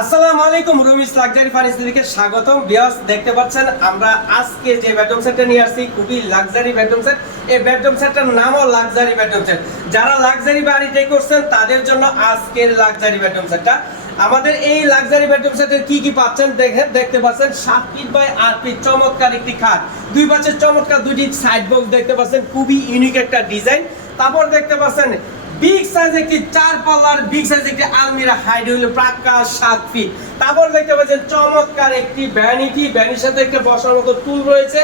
আসসালামু আলাইকুম, রুমিস লাক্সারি ফার্নিচারকে স্বাগতম। ভিউয়ার্স, দেখতে পাচ্ছেন আমরা আজকে যে বেডরুম সেটটা নিয়ে আসছি খুবই লাক্সারি বেডরুম সেট। এই বেডরুম সেটটার নামও লাক্সারি বেডরুম সেট। যারা লাক্সারি বাড়িতে করছেন তাদের জন্য আজকের লাক্সারি বেডরুম সেটটা। আমাদের এই লাক্সারি বেডরুম সেটের কি কি পাচ্ছেন দেখতে পাচ্ছেন 7 ফিট বাই 8 ফিট চমৎকার একটি খাট, দুই পাশের চমৎকার দুটি সাইড বক্স দেখতে পাচ্ছেন, খুবই ইউনিক একটা ডিজাইন। তারপর দেখতে পাচ্ছেন বিগ সাইজ একটি 4 পাল্লার বিগ সাইজ একটি আলমিরা, হাইট হলো পাক্কা 7 ফিট। তারপর দেখতে পাচ্ছেন চমৎকার একটি ভ্যানিটি, ভ্যানিটির সাথে একটা বসার মতো টুল রয়েছে।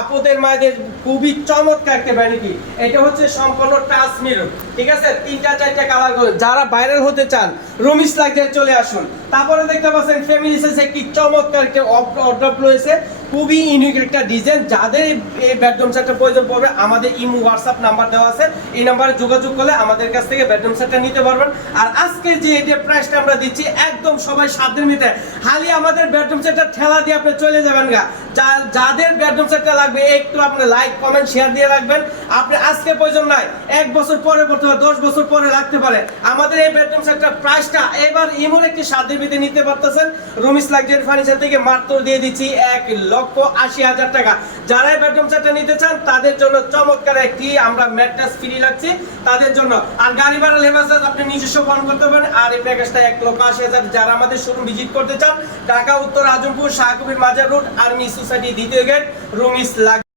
আপুদের মায়েদের খুবই চমৎকার একটা ভ্যানিটি। এটা হচ্ছে সম্পূর্ণ টাচ মিরর, ঠিক আছে, 3টা 4টা কালার করে। যারা ভাইরাল হতে চান রুমিস লাক্সারি চলে আসুন। তারপরে দেখতে পাচ্ছেন ফ্যামিলি সাইজ একটি চমৎকার একটা অর্ডার রয়েছে, খুবই ইউনিক একটা ডিজাইন। যাদের এই বেডরুম সেটটা প্রয়োজন পড়বে আমাদের ইমো হোয়াটসঅ্যাপ নাম্বার দেওয়া আছে, এই নাম্বারে যোগাযোগ করলে আমাদের কাছ থেকে বেডরুম সেটটা নিতে পারবেন। আর আজকে যে এটা প্রাইসটা আমরা দিচ্ছি একদম সবাই সাধ্যের মধ্যে, খালি আমাদের বেডরুম সেটটা ঠেলা দিয়ে আপনি চলে যাবেন গা। যাদের বেডরুম সেটটা লাগবে একটু আপনি লাইক কমেন্ট শেয়ার দিয়ে রাখবেন। আপনি আজকে প্রয়োজন নাই, 1 বছর পরে পড়তে পারে, 10 বছর পরে লাগতে পারে। আমাদের এই বেডরুম সেটটার প্রাইসটা এবার ইমোর একটি সাধ্যের ভিতরে নিতে পারতেছেন। রুমিস লাক্সারি ফার্নিচার থেকে মাত্র দিয়ে দিচ্ছি 1,80,000 টাকা। যারা বেডরুম সেটটা নিতে চান তাদের জন্য চমৎকার একটি আমরা ম্যাট্রেস ফ্রি লাগছে তাদের জন্য। আর গাড়ি ভাড়া লেবার চার্জ আপনি নিজস্ব বহন করতে পারবেন। আর এই প্যাকেজটা 1,80,000। যারা আমাদের শোরুম ভিজিট করতে চান, ঢাকা উত্তর আজমপুর শাহকবির মাজার রোড, আর্মি সোসাইটি, দ্বিতীয় গেট, রুমিস লাক্সারি।